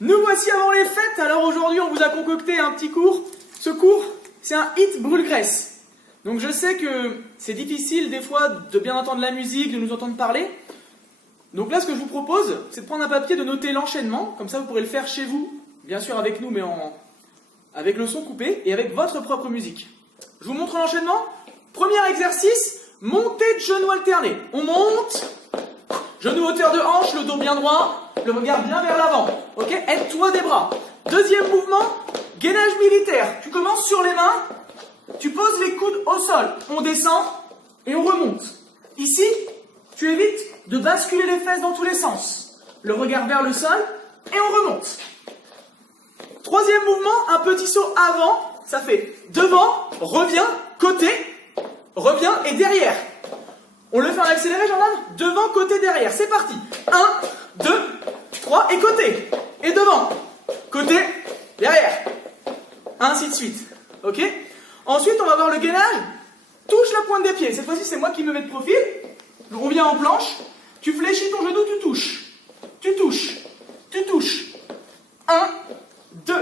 Nous voici avant les fêtes, alors aujourd'hui on vous a concocté un petit cours. Ce cours, c'est un hit brûle-graisse. Donc je sais que c'est difficile des fois de bien entendre la musique, de nous entendre parler. Donc là ce que je vous propose, c'est de prendre un papier, de noter l'enchaînement, comme ça vous pourrez le faire chez vous, bien sûr avec nous mais avec le son coupé et avec votre propre musique. Je vous montre l'enchaînement. Premier exercice, montée de genoux alternés. On monte, genou hauteur de hanche, le dos bien droit, le regard bien vers l'avant. Ok, aide-toi des bras. Deuxième mouvement, gainage militaire. Tu commences sur les mains, tu poses les coudes au sol. On descend et on remonte. Ici, tu évites de basculer les fesses dans tous les sens. Le regard vers le sol et on remonte. Troisième mouvement, un petit saut avant. Ça fait devant, revient, côté, revient et derrière. On le fait en accéléré, Jordan? Devant, côté, derrière. C'est parti. 1, 2, 3 et côté. Et devant, côté, derrière. Ainsi de suite. Ok? Ensuite, on va voir le gainage. Touche la pointe des pieds. Cette fois-ci, c'est moi qui me mets de profil. On vient en planche. Tu fléchis ton genou, tu touches. Tu touches. Tu touches. 1, 2.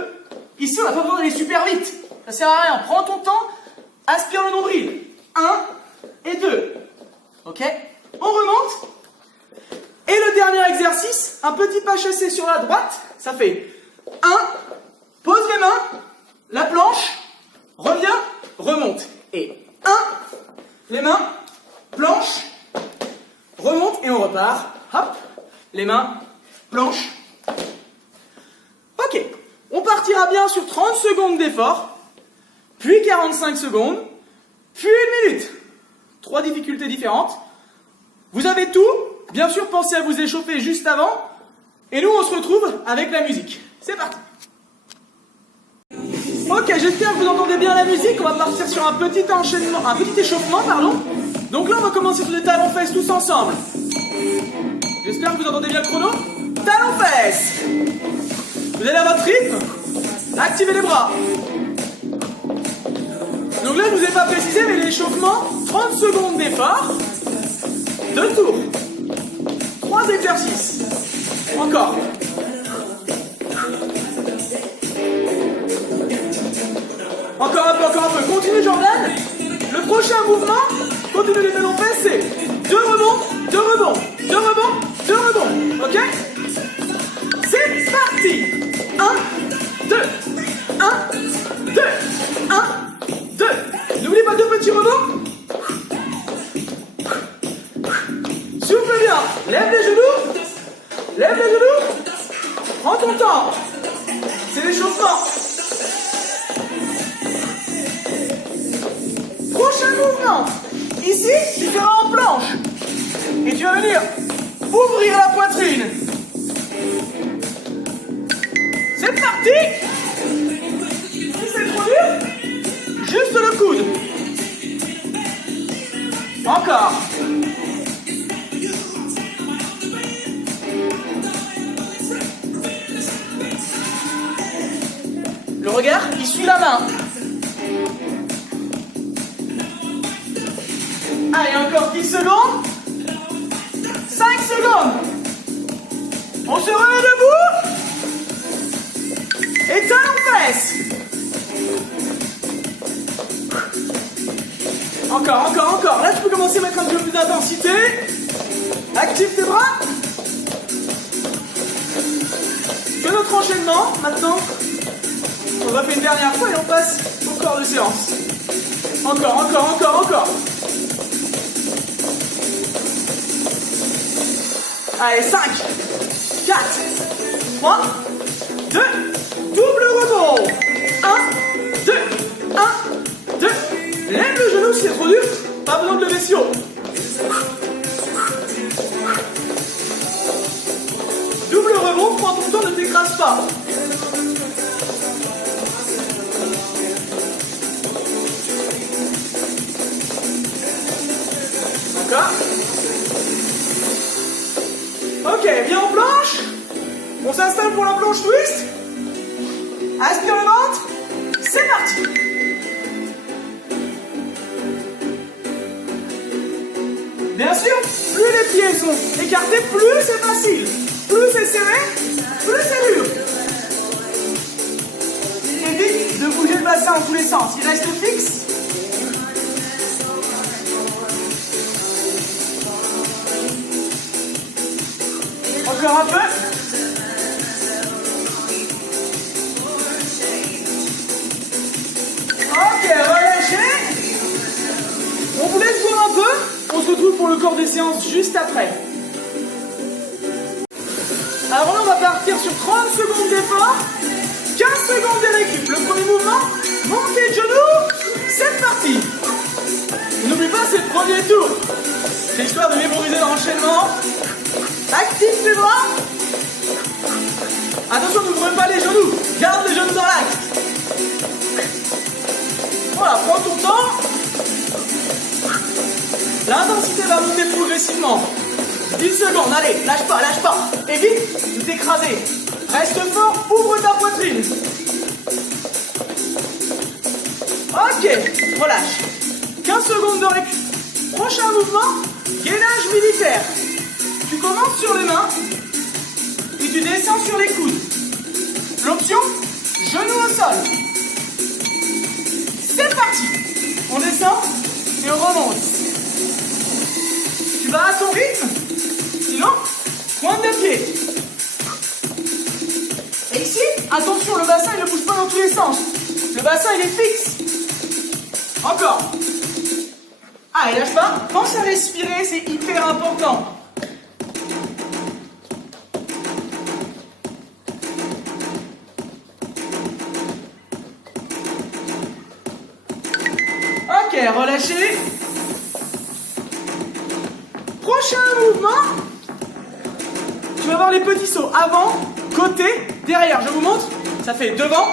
Ici, on n'a pas besoin d'aller super vite. Ça sert à rien. Prends ton temps. Aspire le nombril. 1 et 2. Ok? On remonte. Et le dernier exercice, un petit pas chassé sur la droite. Ça fait 1, pose les mains, la planche, reviens, remonte. Et 1, les mains, planche, remonte et on repart. Hop, les mains, planche. Ok, on partira bien sur 30 secondes d'effort, puis 45 secondes, puis 1 minute. 3 difficultés différentes. Vous avez tout. Bien sûr, pensez à vous échauffer juste avant. Et nous, on se retrouve avec la musique. C'est parti. Ok, j'espère que vous entendez bien la musique. On va partir sur un petit enchaînement, un petit échauffement, pardon. Donc là, on va commencer sur des talons-fesses tous ensemble. J'espère que vous entendez bien le chrono. Talons-fesses. Vous allez à votre rythme. Activez les bras. Donc là, je ne vous ai pas précisé, mais l'échauffement, 30 secondes d'effort, 2 tours, 3 exercices. Encore. Encore un peu, encore un peu. Continue, Jordan. Le prochain mouvement, continue les talons-fesses, c'est 2 rebonds, 2 rebonds, 2 rebonds, 2 rebonds. Ok? C'est parti. 1, 2, 1, 2, 1, 2. N'oublie pas 2 petits rebonds. Souffle bien. Lève les genoux. Lève les genoux. Prends ton temps. C'est l'échauffement. Prochain mouvement. Ici, tu seras en planche. Et tu vas venir ouvrir la poitrine. C'est parti. Si c'est trop dur, juste le coude. Encore. Le regard, il suit la main. Allez, encore 10 secondes. 5 secondes. On se remet debout. Et talons-fesses. Encore, encore, encore. Là, tu peux commencer à mettre un peu plus d'intensité. Active tes bras. Fais notre enchaînement. Maintenant, on refait une dernière fois et on passe au corps de séance. Encore, encore, encore, encore. Allez, 5, 4, 3, 2, double rebond. 1, 2, 1, 2. Lève le genou si c'est trop dur. Pas besoin de lever si haut. Double rebond, prends ton temps, ne t'écrase pas. Encore. Ok, viens en planche. On s'installe pour la planche twist. Aspire le ventre. C'est parti. Bien sûr, plus les pieds sont écartés, plus c'est facile. Plus c'est serré, plus c'est dur. avance, il reste fixe. Encore un peu. Ok, relâchez. On vous laisse voir un peu. On se retrouve pour le corps des séances juste après. Alors là, on va partir sur 30 secondes d'effort, 15 secondes de récup. Le premier mouvement, montée de genoux, c'est parti. N'oublie pas, c'est le premier tour. C'est histoire de mémoriser l'enchaînement. Active tes bras. Attention, n'ouvre pas les genoux. Garde les genoux dans l'axe. Voilà, prends ton temps. L'intensité va monter progressivement. 10 secondes, allez, lâche pas. Évite de t'écraser. Reste fort, ouvre ta poitrine. Ok, relâche. 15 secondes de récup. Prochain mouvement, gainage militaire. Tu commences sur les mains et tu descends sur les coudes. L'option, genou au sol. C'est parti. On descend et on remonte. Tu vas à ton rythme. Sinon, pointe de pied. Et ici, attention, le bassin il ne bouge pas dans tous les sens. Le bassin il est fixe. Encore. Allez, lâche pas. Pense à respirer, c'est hyper important. Ok, relâchez. Prochain mouvement. Tu vas avoir les petits sauts avant, côté, derrière. Je vous montre. Ça fait devant,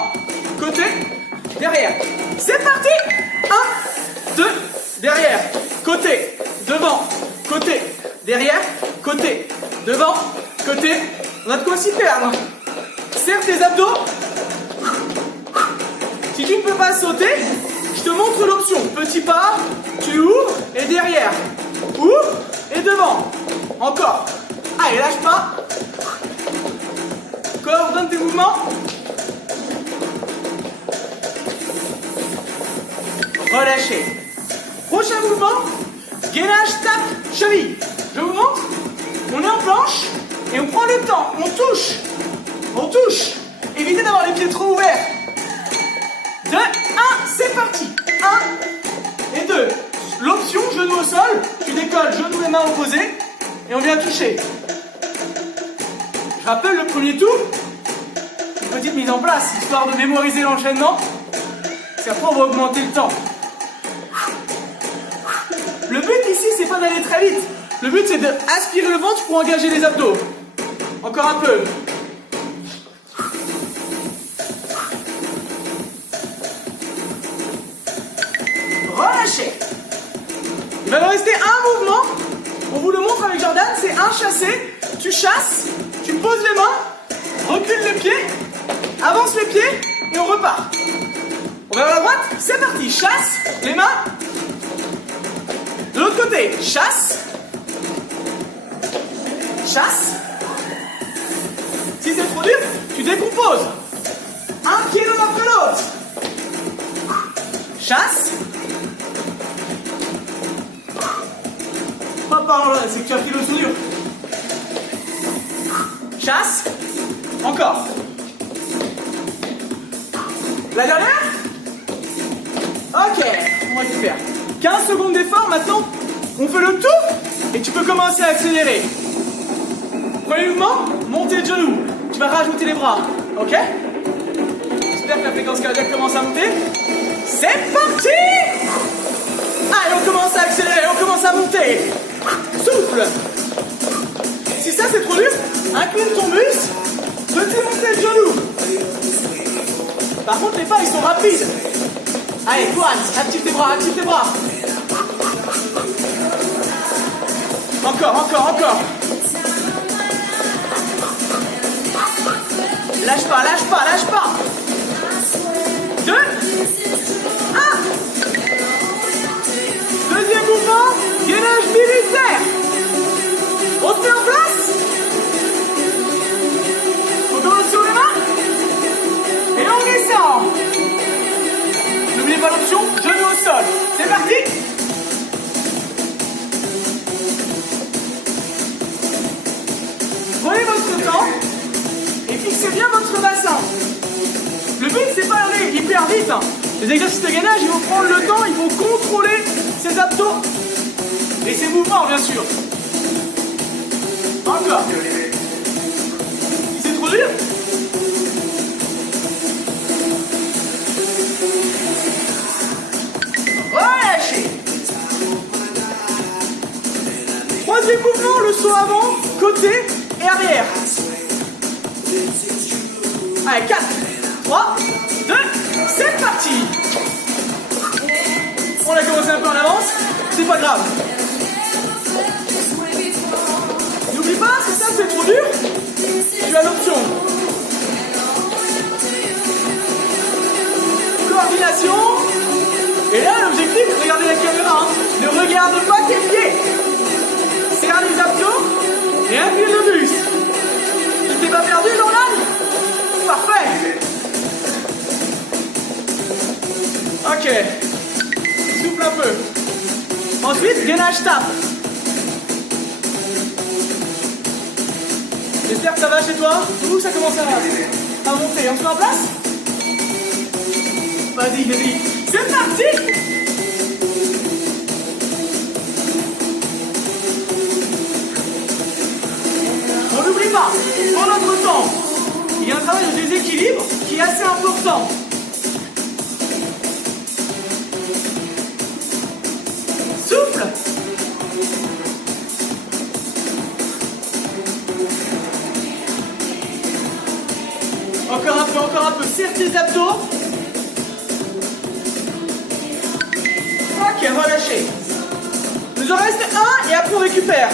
côté, derrière. C'est parti. 1, 2, derrière, côté, devant, côté, derrière, côté, devant, côté. On a de quoi s'y perdre. Serre tes abdos. Si tu ne peux pas sauter, je te montre l'option. Petit pas, tu ouvres et derrière. Ouvre et devant. Encore. Allez, lâche pas. Coordonne tes mouvements. Relâchez. Prochain mouvement, gainage, tape, cheville. Je vous montre. On est en planche et on prend le temps. On touche. On touche. Évitez d'avoir les pieds trop ouverts. 2, 1, c'est parti. 1 et 2. L'option, genou au sol. Tu décolles, genoux et mains opposées. Et on vient toucher. Je rappelle le premier tour. Une petite mise en place, histoire de mémoriser l'enchaînement. C'est après on va augmenter le temps. Le but ici, c'est pas d'aller très vite. Le but, c'est d'aspirer le ventre pour engager les abdos. Encore un peu. Relâchez. Il va nous rester un mouvement. On vous le montre avec Jordan. C'est un chassé. Tu chasses, tu poses les mains, recule les pieds, avance les pieds et on repart. On va vers la droite. C'est parti. Chasse, les mains. De l'autre côté, chasse. Chasse. Si c'est trop dur, tu décomposes. Un pied l'un après l'autre. Chasse. Pas par là, c'est que tu as pris le sourire. Chasse. Encore. La dernière. Ok, on récupère. 15 secondes d'effort, maintenant on fait le tour et tu peux commencer à accélérer. Premier mouvement, montée de genoux. Tu vas rajouter les bras, ok? J'espère que la fréquence cardiaque commence à monter. C'est parti! Allez, on commence à accélérer, on commence à monter. Souffle. Si ça c'est trop dur, incline ton muscle, petit montée de genoux. Par contre les pas ils sont rapides. Allez, courage, active tes bras, active tes bras. Encore. Lâche pas. 2, 1. Deuxième mouvement, gainage militaire. On se met en place. On commence sur les mains. Et on descend. N'oubliez pas Connaissez bien votre bassin. Le but, c'est pas d'aller hyper vite. Les exercices de gainage, il faut prendre le temps, il faut contrôler ses abdos et ses mouvements, bien sûr. Encore. C'est trop dur. Relâchez. Troisième mouvement, le saut avant, côté et arrière. Allez, 4, 3, 2, c'est parti. On a commencé un peu en avance, c'est pas grave. N'oublie pas, si ça c'est trop dur, tu as l'option. Coordination. Et là, l'objectif, regardez la caméra, hein. Ne regarde pas tes pieds. Serre les abdos et appuie le buste. Tu t'es pas perdu dans l'âme? Parfait. Ok. Souffle un peu. Ensuite, gainage tape. J'espère que ça va chez toi. Où ça commence à monter? On se met en place? Vas-y, vas-y. C'est parti! On n'oublie pas, en notre temps, il y a un travail de déséquilibre qui est assez important. Souffle. Encore un peu, serre tes abdos. Ok, relâchez. Il nous en reste un et après on récupère.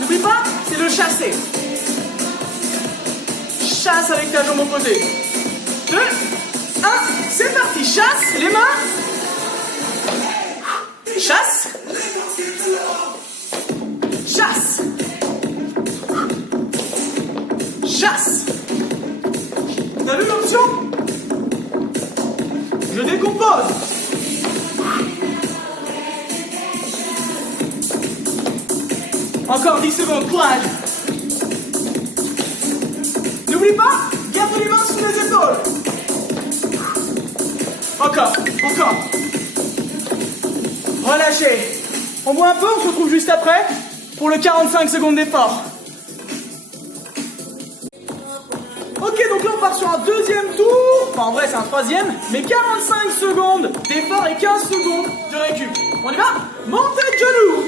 N'oublie pas, c'est le chasser. Chasse avec ta jambe opposée. 2, 1, c'est parti. Chasse, les mains. Chasse. Chasse. Chasse. T'as vu l'option? Je décompose. Encore 10 secondes, courage. N'oublie pas, garde les mains sous les épaules. Encore. Relâchez. On boit un peu, on se retrouve juste après pour le 45 secondes d'effort. Ok, donc là on part sur un deuxième tour. Enfin en vrai c'est un troisième, mais 45 secondes d'effort et 15 secondes de récup. On y va? Montée de genoux.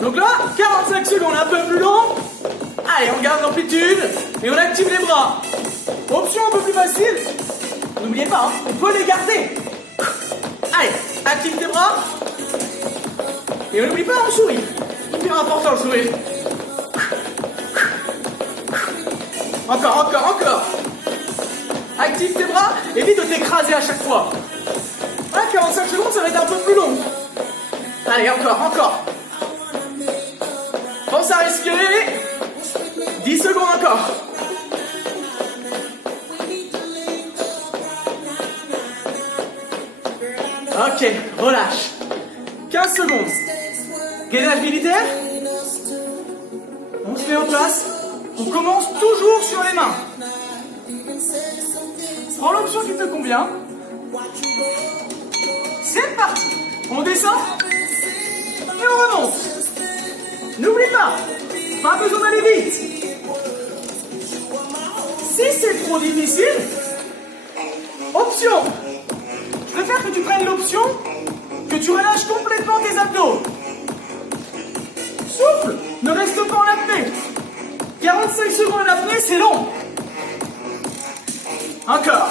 Donc là, 45 secondes, un peu plus long. Allez, on garde l'amplitude et on active les bras. Option un peu plus facile. N'oubliez pas, hein, on peut les garder. Allez, active tes bras. Et on n'oublie pas, on sourit. C'est important le sourire. Encore. Active tes bras, évite de t'écraser à chaque fois. Voilà, 45 secondes, ça va être un peu plus long. Allez, encore. Pense à respirer. 10 secondes encore. Ok, relâche. 15 secondes. Gainage militaire. On se met en place. On commence toujours sur les mains. Prends l'option qui te convient. C'est parti. On descend. Et on remonte. N'oublie pas besoin d'aller vite. Si c'est trop difficile, option. Je préfère que tu prennes l'option que tu relâches complètement tes abdos. Souffle, ne reste pas en apnée. 45 secondes en apnée, c'est long. Encore.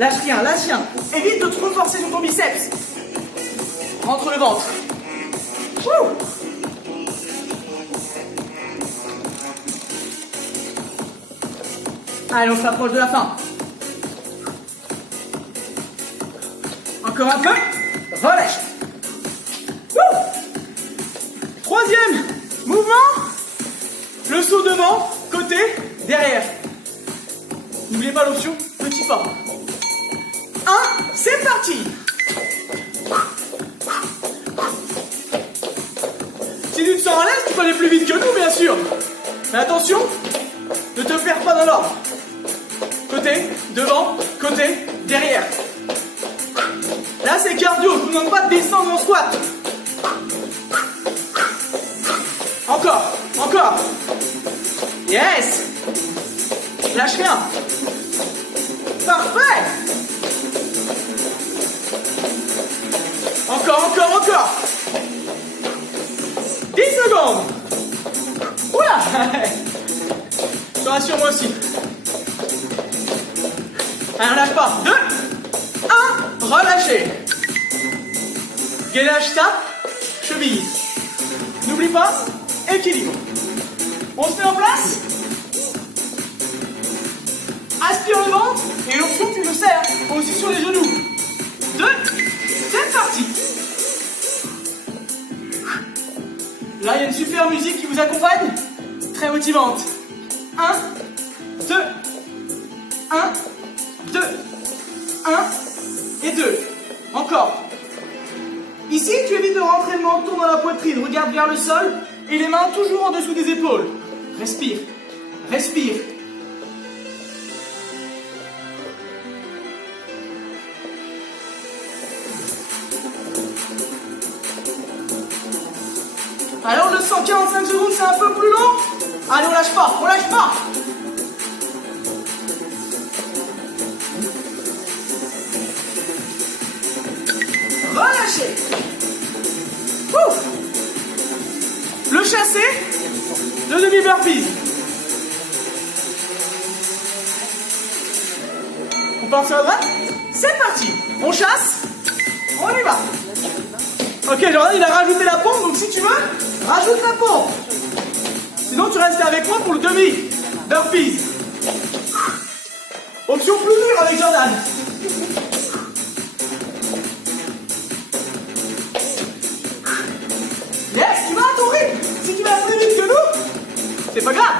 Lâche rien. Évite de trop forcer sur ton biceps. Rentre le ventre. Wouh. Allez, on s'approche de la fin. Encore un peu. Relâche. Wouh. Troisième mouvement. Le saut devant, côté, derrière. N'oubliez pas l'option petit pas. 1, c'est parti. Si tu te sens à l'aise, peux aller plus vite que nous, bien sûr. Mais attention, ne te perds pas dans l'ordre. Côté, devant, côté, derrière. Là, c'est cardio, je ne vous demande pas de descendre en squat. Encore, encore. Yes. Lâche rien. Parfait. Encore, encore, encore. 10 secondes. Oula. Je te rassure, moi aussi. Allez, on lâche pas. 2, 1, relâchez. Gainage, tape, cheville. N'oublie pas, équilibre. On se met en place. Aspire le ventre et l'option, tu le serres aussi sur les genoux. 2, c'est parti. Là, il y a une super musique qui vous accompagne. Très motivante. 1, 2, 1, 2, 1 et 2. Encore. Ici, tu évites de rentrer le menton dans la poitrine. Regarde vers le sol et les mains toujours en dessous des épaules. Respire. Respire. Alors le 145 secondes, c'est un peu plus long. Allez, on lâche pas, on lâche pas. Relâchez. Ouf. Le chassé, le demi-burpee. On part sur la droite. C'est parti. On chasse. On y va. Ok, Jordan, il a rajouté la pompe, donc si tu veux, rajoute la pompe. Sinon, tu restes avec moi pour le demi-burpees. Option plus dure avec Jordan. Yes, tu vas à ton rythme. Si tu vas plus vite que nous, c'est pas grave.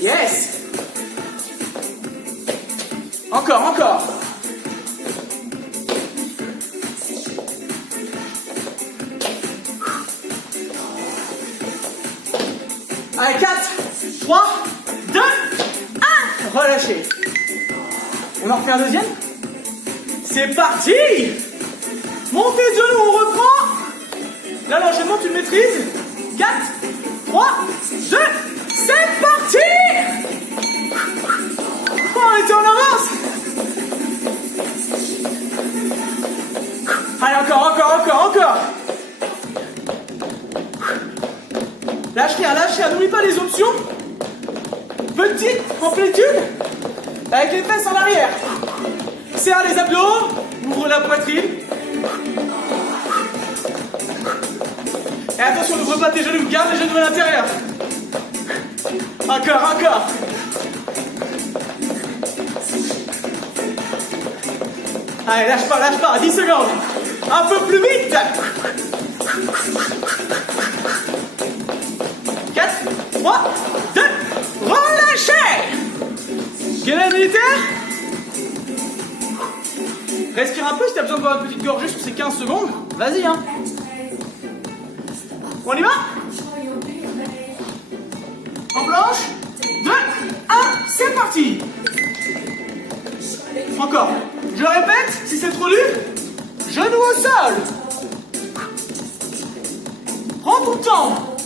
Yes. Encore, encore. Allez, 4, 3, 2, 1. Relâchez. On en refait un deuxième. C'est parti. Montez les genoux, on reprend. Là, l'enchaînement, tu le maîtrises. 4, 3, 2, c'est parti. Oh, on était en avance. Allez, encore, encore, encore, encore. Lâche rien, n'oublie pas les options. Petite amplitude, avec les fesses en arrière. Serre les abdos, ouvre la poitrine. Et attention, n'ouvre pas tes genoux, garde les genoux à l'intérieur. Encore, encore. Allez, lâche pas, 10 secondes. Un peu plus vite. 4, 3, 2, relâchez. Gainage militaire. Respire un peu si tu as besoin de boire une petite gorgée sur ces 15 secondes. Vas-y, hein. On y va. En planche. 2, 1, c'est parti. Encore. Je répète, si c'est trop dur, genou au sol. Prends ton temps.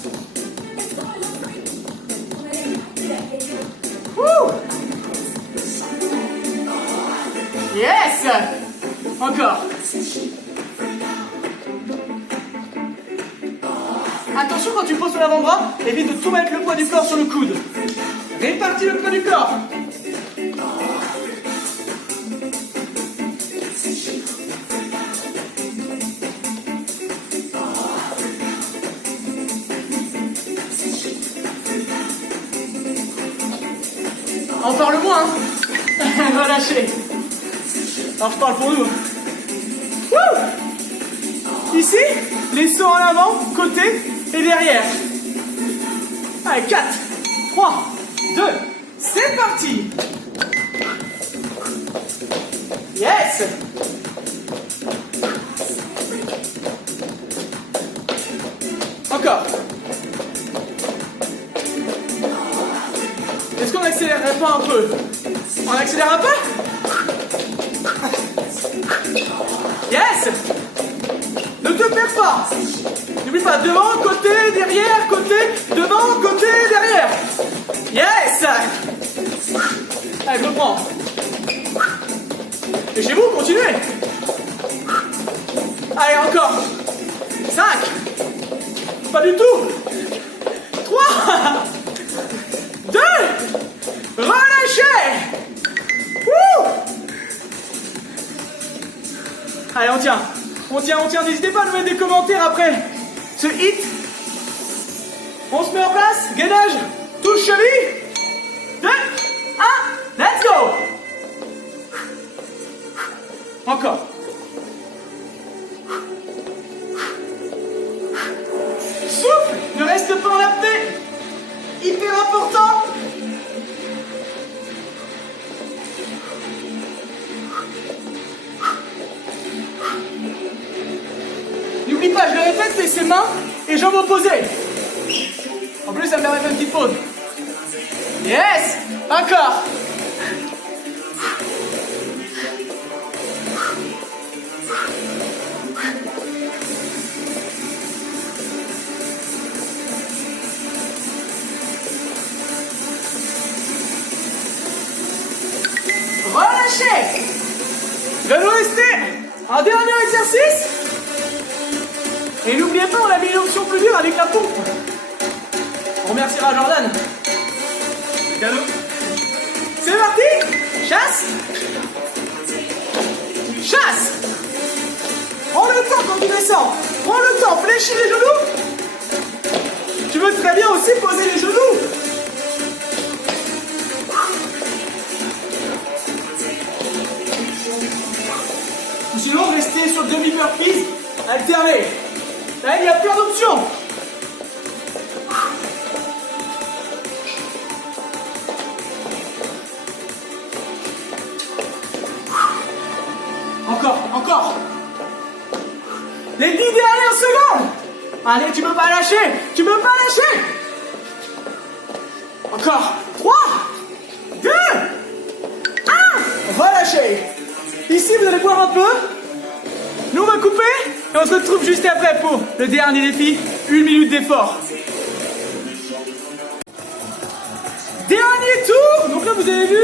Wouh. Yes. Encore. Attention quand tu poses sur l'avant-bras, évite de tout mettre le poids du corps sur le coude. Répartis le poids du corps. On parle moins, hein. Relâchez. Alors je parle pour nous. Wouh. Ici, les sauts en avant, côté et derrière. Allez, 4, 3, 2, c'est parti. Yes. Encore. Est-ce qu'on accélérerait pas un peu? On accélère un peu? Yes! Ne te perds pas. N'oublie pas, devant, côté, derrière, côté, devant, côté, derrière. Yes! Allez, je reprends. Et chez vous, continuez. Allez, encore. 5. Pas du tout. 3. 2. Relâchez. Wouh! Allez, on tient. On tient. N'hésitez pas à nous mettre des commentaires après ce hit. On se met en place. Gainage. Touche cheville. 2, 1. Let's go. Encore. Souffle. Ne reste pas en apnée. Hyper important. N'oublie pas, je le répète, fais ses mains et jambes opposées. En plus, ça me permet de faire une petite pause. Yes! Encore. Relâchez. Il va nous rester un dernier exercice. Et n'oubliez pas, on a mis une option plus dure avec la pompe. On remerciera Jordan. Cadeau. C'est parti. Chasse. Chasse. Prends le temps quand tu descends. Prends le temps, fléchis les genoux. Tu veux très bien aussi poser les genoux. Ou sinon, rester sur demi-burpees, alterner. Là, il y a plein d'options. Encore. Les 10 dernières secondes. Allez, tu peux pas lâcher. Encore. 3, 2, 1. Relâchez. Ici, vous allez boire un peu. Nous, on va couper. Et on se retrouve juste après pour le dernier défi. 1 minute d'effort. Dernier tour. Donc là, vous avez vu,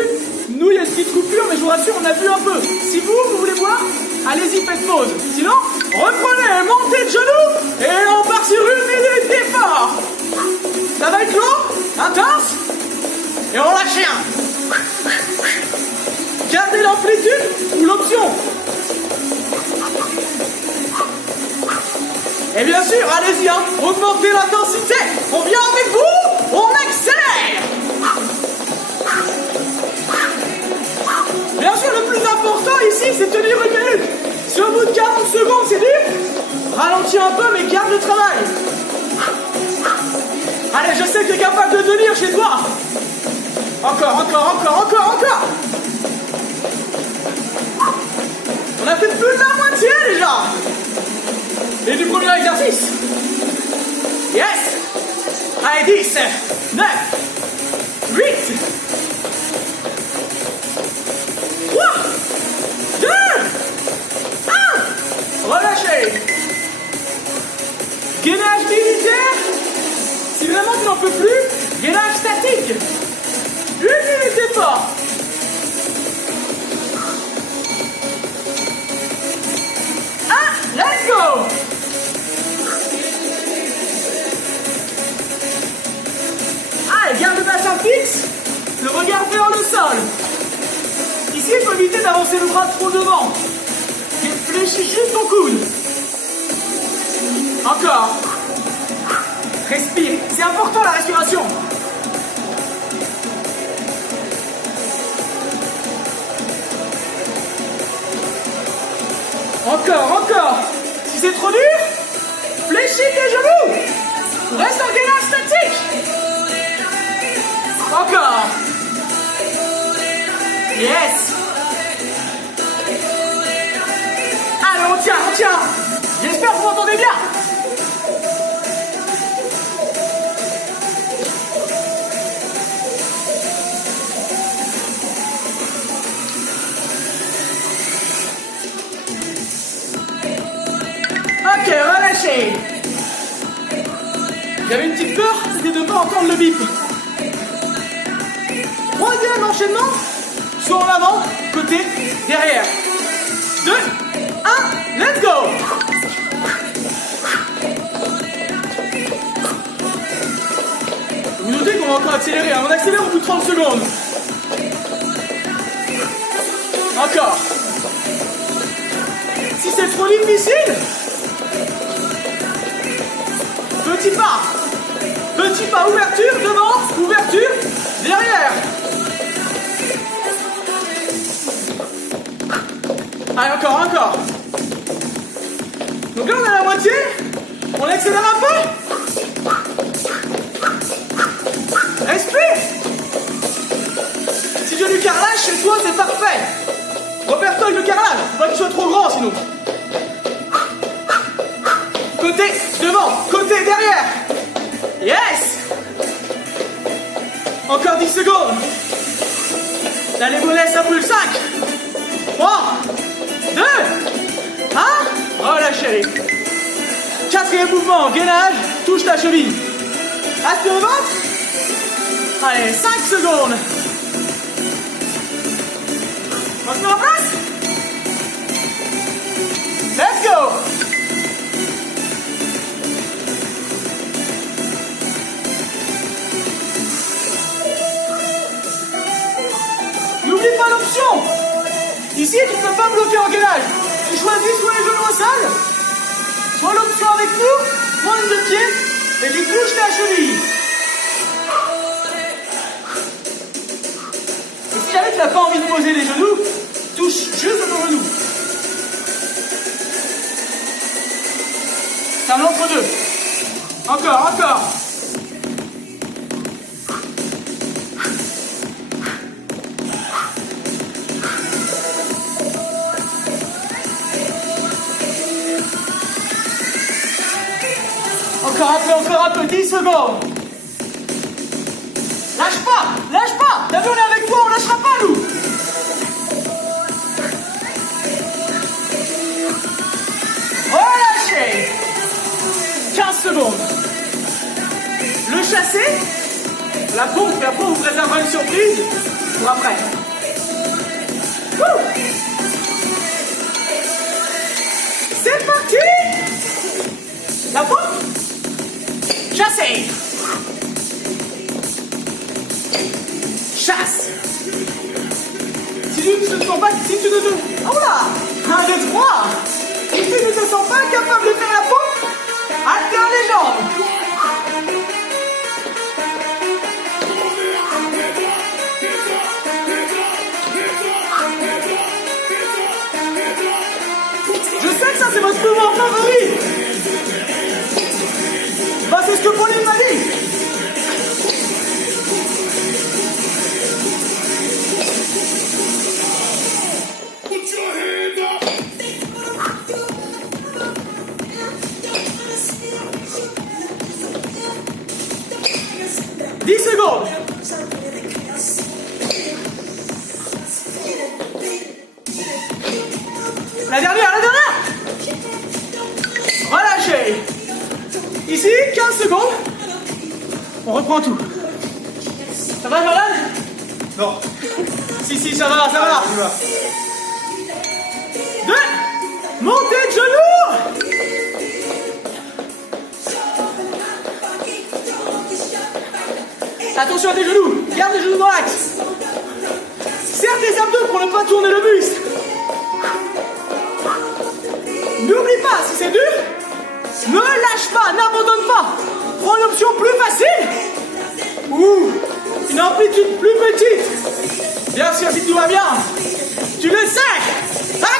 nous, il y a une petite coupure, mais je vous rassure, on a vu un peu. Si vous voulez voir, allez-y, faites pause. Sinon, reprenez, montez de genoux, et on part sur 1 minute d'effort. Ça va être long, intense, et on lâche rien. Gardez l'amplitude ou l'option. Et bien sûr, allez-y, hein, augmentez l'intensité. On vient avec vous, on accélère. Bien sûr, le plus important ici, c'est tenir 1 minute. Si au bout de 40 secondes, c'est dur, ralentis un peu, mais garde le travail. Allez, je sais que tu es capable de tenir chez toi. Encore. On a fait plus de la moitié déjà. Et du premier exercice. Yes. Allez, 10, 9, 8, 3, 2, 1. Relâchez. Gainage militaire. Si vraiment tu n'en peux plus, gainage statique. 1 minute d'effort. Let's go. Allez, garde le bassin fixe, le regard vers le sol. Ici, il faut éviter d'avancer le bras trop devant. Fléchis juste ton coude. Encore. Respire, c'est important la respiration. Encore. Si c'est trop dur, fléchis tes genoux. Reste en gainage statique. Encore. Yes. Allez, on tient. J'espère que vous m'entendez bien. relâchez. J'avais une petite peur, c'était de ne pas entendre le bip. Troisième enchaînement, soit en avant, côté, derrière. 2, 1, let's go. Vous notez qu'on va encore accélérer, hein. On accélère au bout de 30 secondes. Encore. Si c'est trop difficile, petit pas, ouverture, devant, ouverture, derrière. Allez, encore. Donc là, on est à la moitié, on accélère un peu. Respire. Si j'ai du carrelage chez toi, c'est parfait. Repère-toi avec le carrelage, faut pas qu'il soit trop grand sinon. Côté, devant, côté, derrière. Yes. Encore 10 secondes. Là, les mollets, ça brûle. 5, 3, 2, 1. Relâchez. Quatrième mouvement, gainage, touche ta cheville. Aspire le ventre. Allez, 5 secondes. On se met en place. Let's go. N'oublie pas l'option. Ici, tu ne peux pas bloquer en gainage. Tu choisis soit les genoux au sol, soit l'option avec nous, pointe de pied, et tu touches ta cheville. Et si jamais tu n'as pas envie de poser les genoux, touche juste ton genou. C'est un entre-deux. Encore. Encore un peu, 10 secondes. Lâche pas. T'as vu, on est avec toi, on lâchera pas, nous. Relâchez. 15 secondes. Le chassé. La pompe vous réservera une surprise pour après. Wouh. C'est parti. La pompe. Chassez. Chasse. Si tu ne te sens pas... Oh là. 1, 2, 3. Si tu ne te sens pas capable de faire la pompe, alterne les jambes. Je sais que ça c'est votre mouvement favori. Bah c'est ce que Pauline m'a dit. Put your hand up. 10 secondes. La dernière. Relâchez. Ici, 15 secondes. On reprend tout. Ça va, Jordan? Non. Si, ça va. 2. Montez de genoux. Attention à tes genoux. Garde les genoux dans l'axe. Serre tes abdos pour ne pas tourner le buste. N'oublie pas, si c'est dur, ne lâche pas, n'abandonne pas. Prends une option plus facile ou une amplitude plus petite. Bien sûr, si tout va bien, tu le sais,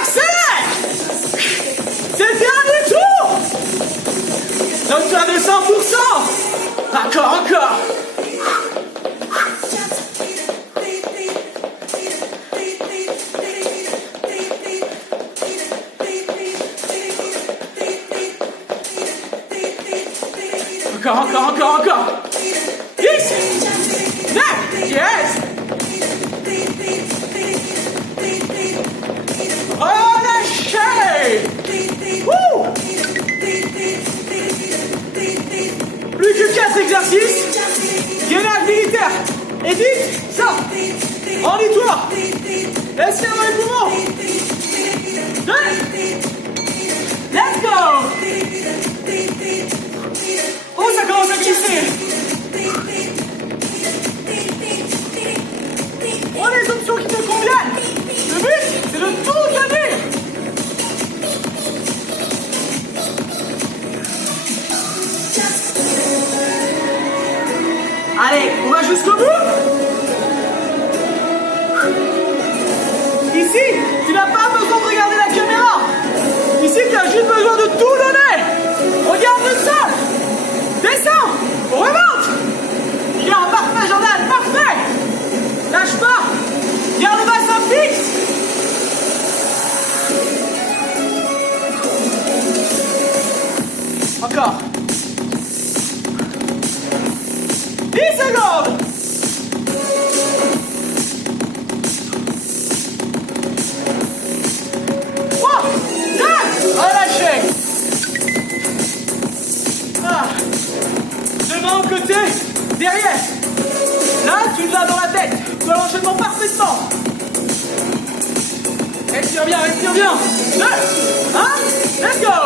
accélère. C'est le dernier tour. Donne-toi de 100%. Encore. Encore. 10. 9. Yes. Relâchez. Wouh. jusqu'au bout. Ici, tu n'as pas besoin de regarder la caméra. Ici, tu as juste besoin de tout donner. Regarde le sol. Descends. Remonte. Bien, parfait, Jordan, parfait. Lâche pas. Garde le bassin fixe. Encore. 10 secondes. 3, 2, relâchez. Devant, côté, derrière. Là, tu l'as dans la tête. Tu as l'enchaînement parfaitement. Respire bien, respire bien. 2, 1, let's go.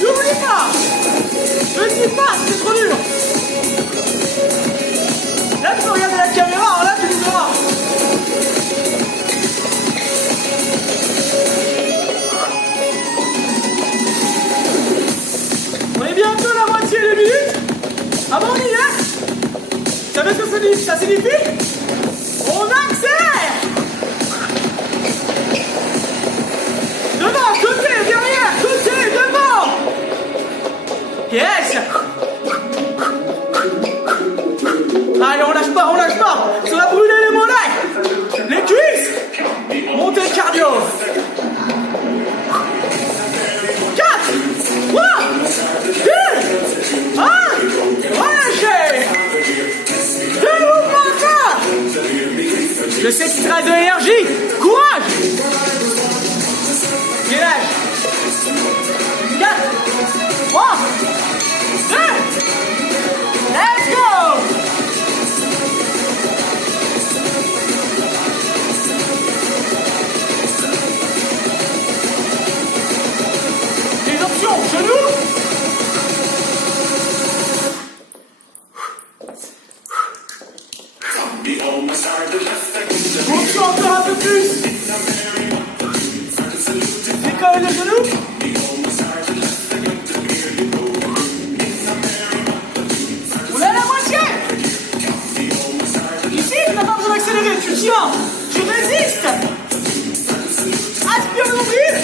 N'oublie pas. Ne dis pas, c'est trop dur. Là, tu peux regarder la caméra, alors là, tu nous verras. On est bientôt à la moitié des minutes. Ah bon, on y est. Vous savez ce que ça signifie? On accélère. Devant, côté, derrière, côté, devant. Yes. Allez, on lâche pas, on lâche pas. Ça va brûler les mollets, les cuisses. Montez le cardio. 4, 3, 2, 1. Relâchez. 2 mouvements encore. Je sais qu'il te reste de l'énergie. Courage. Délage. 4, 3, 2, let's go. Les options, genoux. Option encore un peu plus. Décolle les genoux. On est à la moitié. Ici, tu n'as pas besoin d'accélérer, tu tiens. Tu résistes. Aspire le nombril.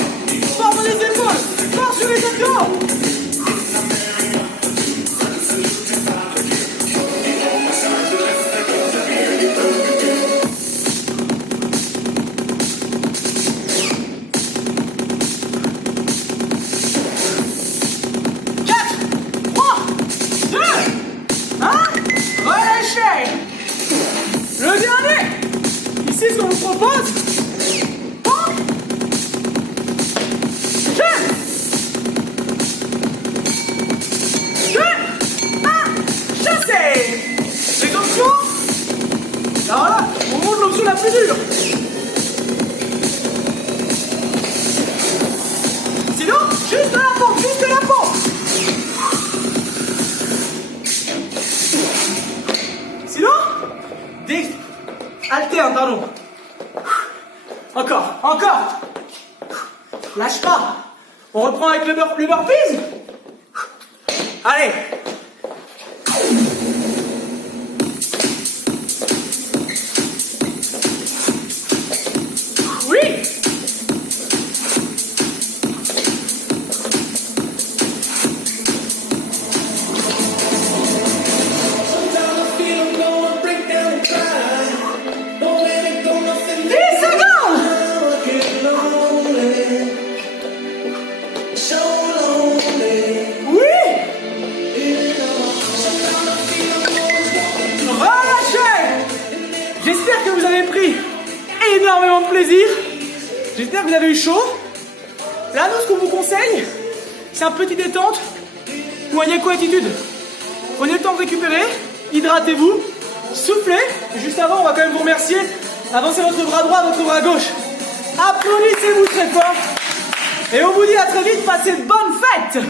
Forme les épaules. Force sur les abdos. Le dernier. Ici, ce qu'on vous propose. Pompe. Chasse. 2, 1, chassez. Les options. Alors là, on monte l'option la plus dure. Sinon, juste la pompe, juste la pompe. Sinon, alterne, pardon. Encore, encore. Lâche pas. On reprend avec le burpees. Allez. Oui. J'espère que vous avez pris énormément de plaisir. J'espère que vous avez eu chaud. Là, nous, ce qu'on vous conseille, c'est un petit détente ou un yako-attitude. Prenez le temps de récupérer, hydratez-vous, soufflez. Et juste avant, on va quand même vous remercier. Avancez votre bras droit, votre bras gauche. Applaudissez-vous très fort. Et on vous dit à très vite, passez de bonnes fêtes.